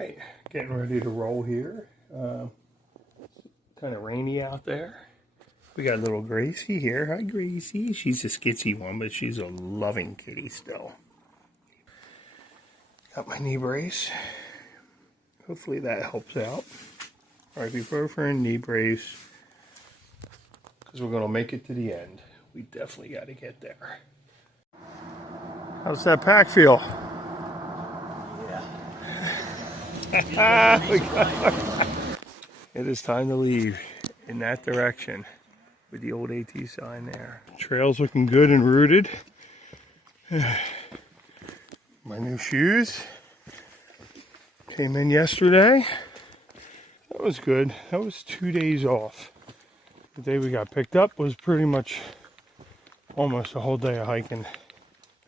Alright, getting ready to roll here. Kind of rainy out there. We got little Gracie here. Hi Gracie. She's a skitsy one, but she's a loving kitty still. Got my knee brace. Hopefully that helps out. Ibuprofen, knee brace. Because we're going to make it to the end. We definitely got to get there. How's that pack feel? It is time to leave in that direction with the old AT sign there. Trail's looking good and rooted. My new shoes came in yesterday. That was good. That was 2 days off. The day we got picked up was pretty much almost a whole day of hiking.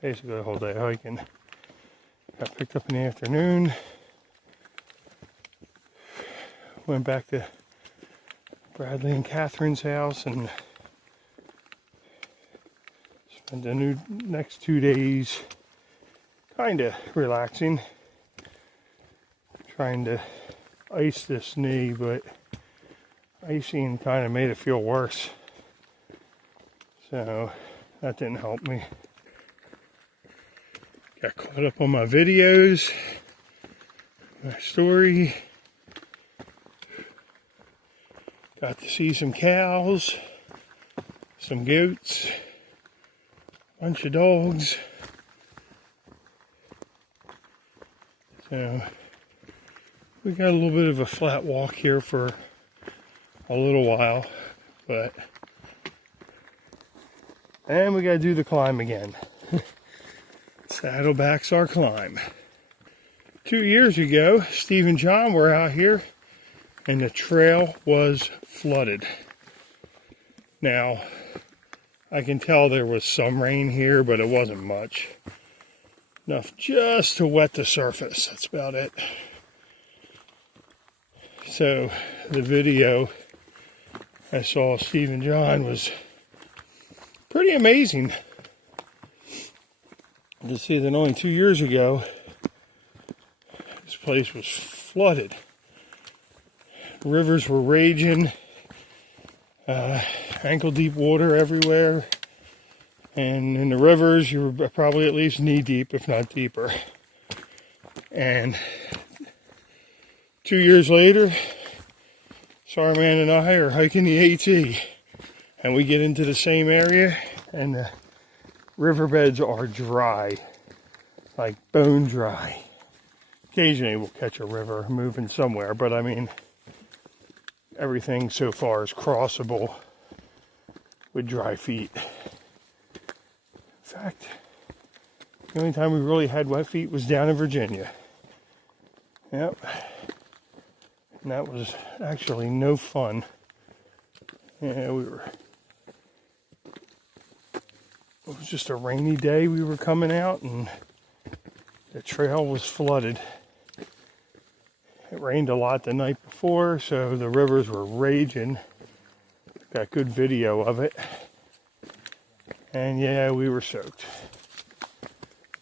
Basically a whole day of hiking. Got picked up in the afternoon. Went back to Bradley and Catherine's house and spent the next 2 days kind of relaxing. Trying to ice this knee, but icing kind of made it feel worse. So that didn't help me. Got caught up on my videos, my story. Got to see some cows, some goats, a bunch of dogs. So we got a little bit of a flat walk here for a little while, and we got to do the climb again. Saddleback's our climb. 2 years ago, Steve and John were out here and the trail was flooded. Now, I can tell there was some rain here, but it wasn't much. Enough just to wet the surface. That's about it. So, the video I saw of Steve and John was pretty amazing to see that only 2 years ago this place was flooded. Rivers were raging, ankle deep water everywhere, and in the rivers you were probably at least knee deep, if not deeper. And 2 years later, Sarman and I are hiking the AT, and we get into the same area, and the riverbeds are dry, like bone dry. Occasionally we'll catch a river moving somewhere, but I mean, everything so far is crossable with dry feet. In fact, the only time we really had wet feet was down in Virginia. Yep. And that was actually no fun. Yeah, it was just a rainy day. We were coming out and the trail was flooded. It rained a lot the night before, so the rivers were raging. Got good video of it. And yeah, we were soaked.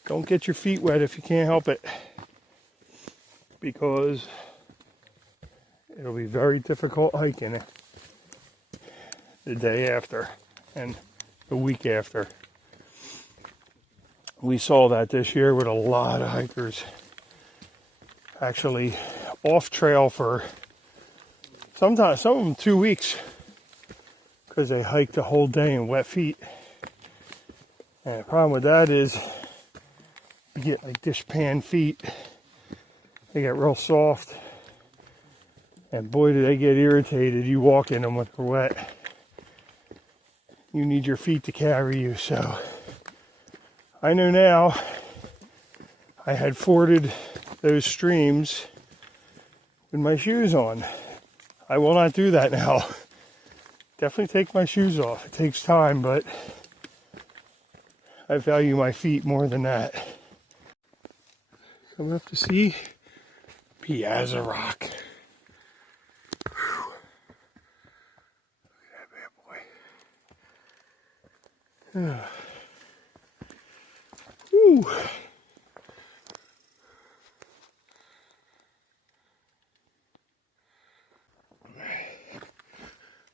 Don't get your feet wet if you can't help it, because it'll be very difficult hiking it the day after and the week after. We saw that this year with a lot of hikers. Actually, off trail for sometimes, some of them 2 weeks, because they hiked a whole day in wet feet. And the problem with that is you get like dishpan feet. They get real soft, and boy do they get irritated. You walk in them when they're wet. You need your feet to carry you. So I know now I had forded those streams with my shoes on. I will not do that now. Definitely take my shoes off. It takes time, but I value my feet more than that. Coming up to see Piazza Rock. Whew. Look at that bad boy. Whew.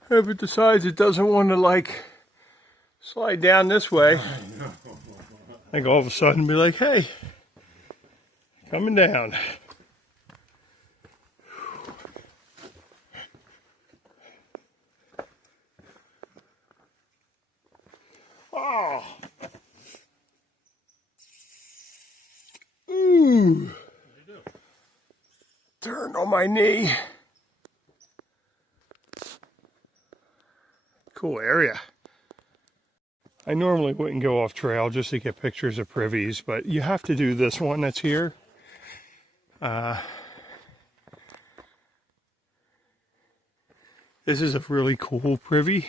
If it decides it doesn't want to like slide down this way, I think all of a sudden be like, hey, coming down. Oh. Ooh. Turned on my knee. Cool area. I normally wouldn't go off trail just to get pictures of privies, but you have to do this one that's here. This is a really cool privy.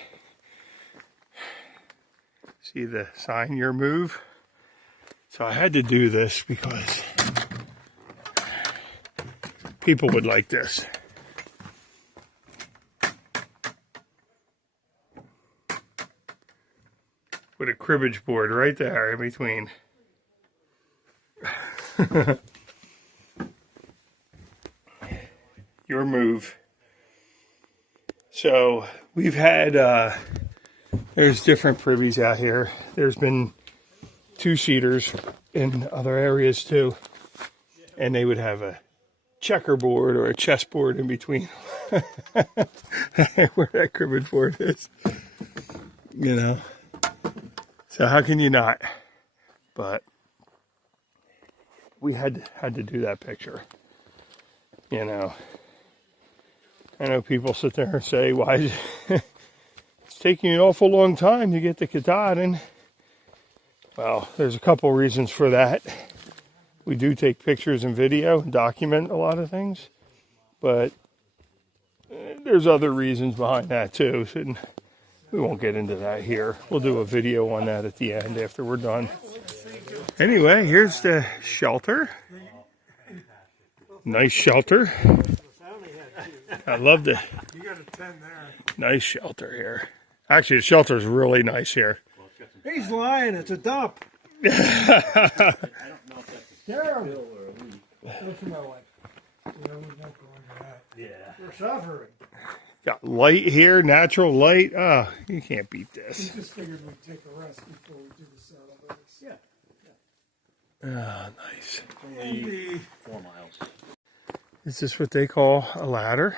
See the sign, your move? So I had to do this because people would like this. With a cribbage board right there in between. Your move. So we've had, there's different privies out here. There's been two-seaters in other areas too. And they would have a checkerboard or a chessboard in between. Where that cribbage board is. You know. So how can you not? But we had to do that picture. You know. I know people sit there and say, why is it's taking an awful long time to get the Katahdin. Well, there's a couple reasons for that. We do take pictures and video and document a lot of things, but there's other reasons behind that too. So we won't get into that here. We'll do a video on that at the end after we're done. Anyway, here's the shelter. Nice shelter. I love the nice shelter here. Actually, the shelter is really nice here. He's lying. It's a dump. Terrible. Yeah. We're suffering. Got light here, natural light. Oh, you can't beat this. We just figured we'd take a rest before we do the saddle base. Yeah. Ah, nice. Only 4 miles. Is this what they call a ladder?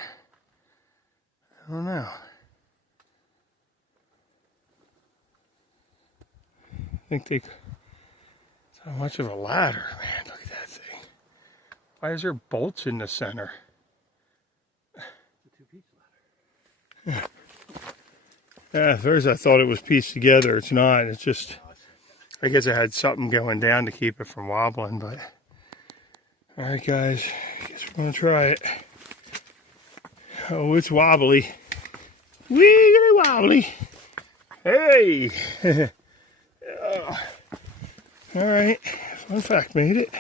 I don't know. I think they... It's not much of a ladder. Man, look at that thing. Why is there bolts in the center? It's a two-piece ladder. Yeah, at first I thought it was pieced together. It's not. It's just... I guess it had something going down to keep it from wobbling, but... Alright guys, guess we're gonna try it. Oh, it's wobbly. Wiggly wobbly. Hey! Alright, fun fact, made it.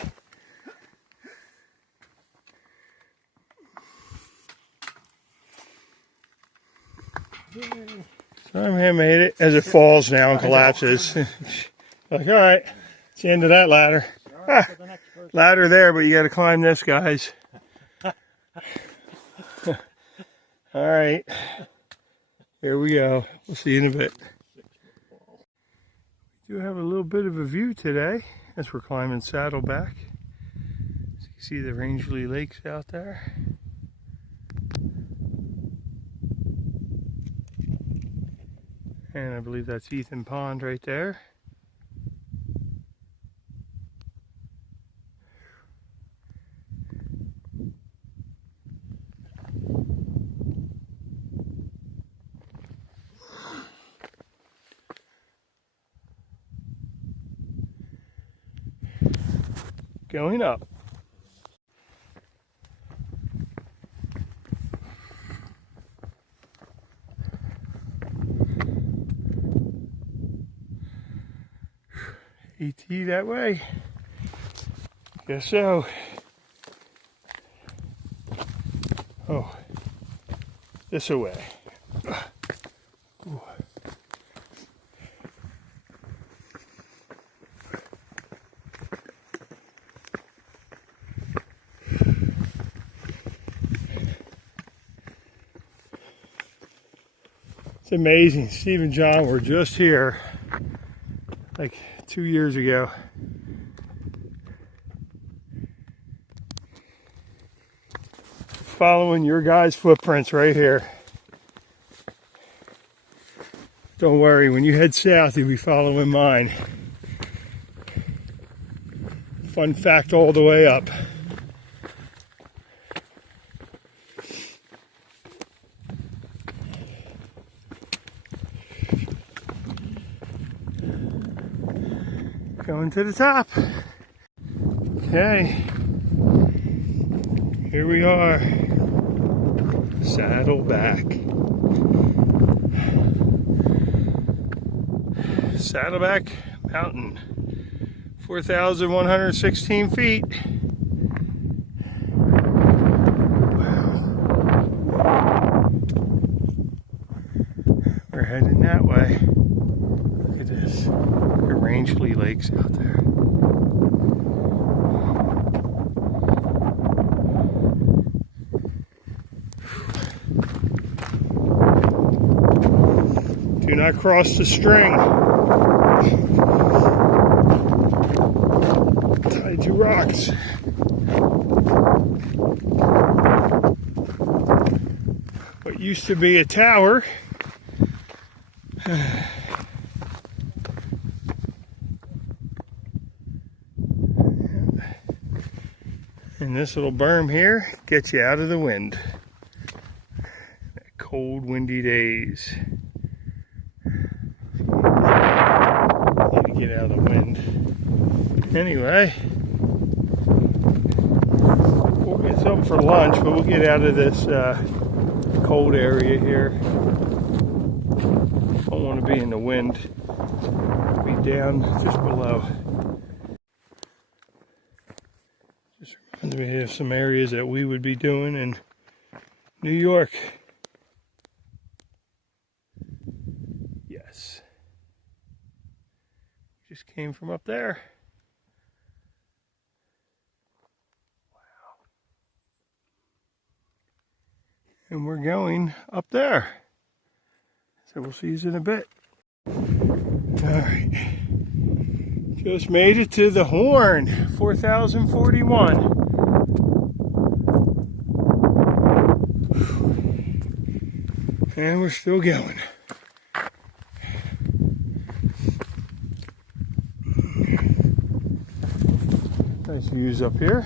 Somehow made it as it falls now and collapses. Like, alright, it's the end of that ladder. Ah, ladder there, but you got to climb this, guys. Alright, here we go. We'll see you in a bit. We do have a little bit of a view today as we're climbing Saddleback. So you can see the Rangeley Lakes out there. And I believe that's Ethan Pond right there. Going up. AT that way. Guess so. Oh, this away. Ooh. It's amazing. Steve and John were just here like 2 years ago. Following your guys' footprints right here. Don't worry, when you head south, you'll be following mine. Fun fact all the way up. Going to the top. Okay. Here we are. Saddleback. Saddleback Mountain. 4,116 feet. Wow. We're heading that way. Look at this. There are Rangeley Lakes out there. Do not cross the string. Tied to rocks. What used to be a tower and this little berm here gets you out of the wind. Cold, windy days. Need to get out of the wind. Anyway, we'll get something for lunch, but we'll get out of this cold area here. Don't want to be in the wind. Be down just below. Just reminds me of some areas that we would be doing in New York. Yes. Just came from up there. Wow. And we're going up there. So we'll see you in a bit. Alright. Just made it to the Horn, 4,041. And we're still going. Nice views up here.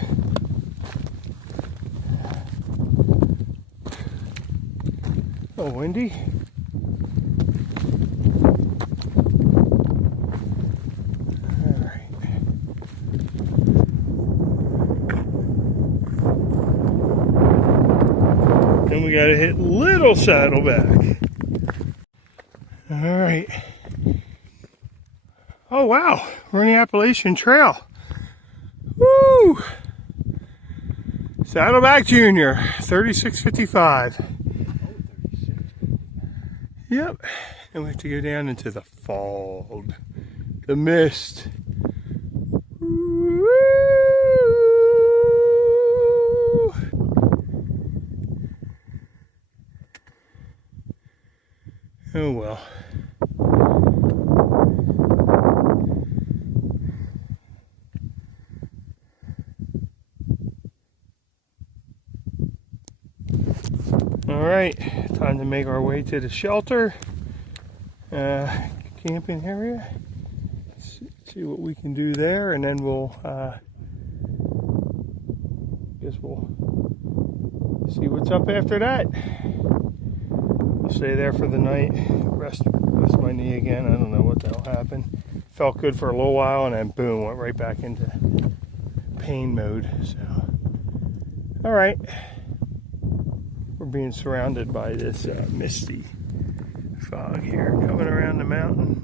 Oh, windy. Then we got to hit Little Saddleback. All right. Oh, wow. We're on the Appalachian Trail. Woo! Saddleback Junior, 3655. Yep. And we have to go down into the fog, the mist. Woo! Oh well. All right, time to make our way to the shelter, camping area. See what we can do there, and then we'll guess we'll see what's up after that. We'll stay there for the night. Rest my knee again. I don't know what that'll happen. Felt good for a little while, and then boom, went right back into pain mode. So, all right. We're being surrounded by this misty fog here coming around the mountain.